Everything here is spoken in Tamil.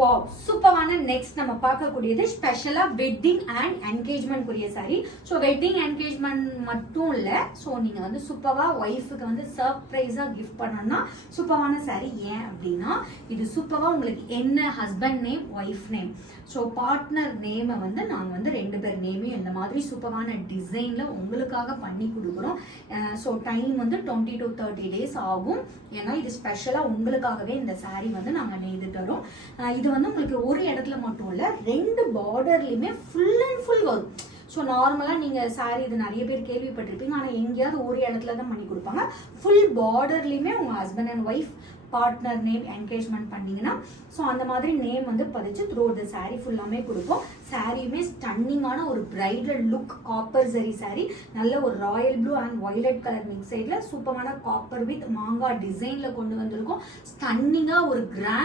வாவ், சூப்பரான நெக்ஸ்ட் நம்ம பார்க்கக்கூடியது ஸ்பெஷலா வெட்டிங் அண்ட் என்கேஜ்மெண்ட் கூடிய சாரி. ஸோ வெட்டிங் என்கேஜ்மெண்ட் மட்டும் இல்லை, ஸோ நீங்க வந்து சூப்பரா ஒய்ஃபுக்கு வந்து சர்ப்ரைஸா கிஃப்ட் பண்ணணும்னா சூப்பரான சாரி. ஏன் அப்படின்னா இது சூப்பரா உங்களுக்கு என்ன husband name, wife name, so partner நேமை வந்து நாங்கள் வந்து 2 பேர் நேமையும் இந்த மாதிரி சூப்பரான டிசைன்ல உங்களுக்காக பண்ணி கொடுக்குறோம். ஸோ டைம் வந்து 20 to 30 days ஆகும். ஏன்னா இது ஸ்பெஷலாக உங்களுக்காகவே இந்த சாரீ வந்து நாங்கள் நெய்து தரோம். இது வந்து உங்களுக்கு ஒரு இடத்துல மட்டும் இல்லை, 2 பார்டர்லையுமே ஃபுல் அண்ட் ஃபுல் வரும். ஸோ நார்மலாக நீங்கள் சாரீ இது நிறைய பேர் கேள்விப்பட்டிருப்பீங்க, ஆனால் எங்கேயாவது ஒரு இடத்துல தான் பண்ணி கொடுப்பாங்க. ஃபுல் பார்டர்லையுமே உங்கள் husband and wife partner name engagement பண்ணீங்கன்னா ஸோ அந்த மாதிரி நேம் வந்து பதிச்சு த்ரூ த சாரீ ஃபுல்லாமே கொடுப்போம். சாரியுமே ஸ்டன்னிங்கான ஒரு bridal look copper zari sari, நல்ல ஒரு Royal blue and violet colour mix சைடில் சூப்பரான காப்பர் வித் மாங்காய் டிசைனில் கொண்டு வந்திருக்கோம். ஸ்டன்னிங்காக ஒரு கிராண்ட்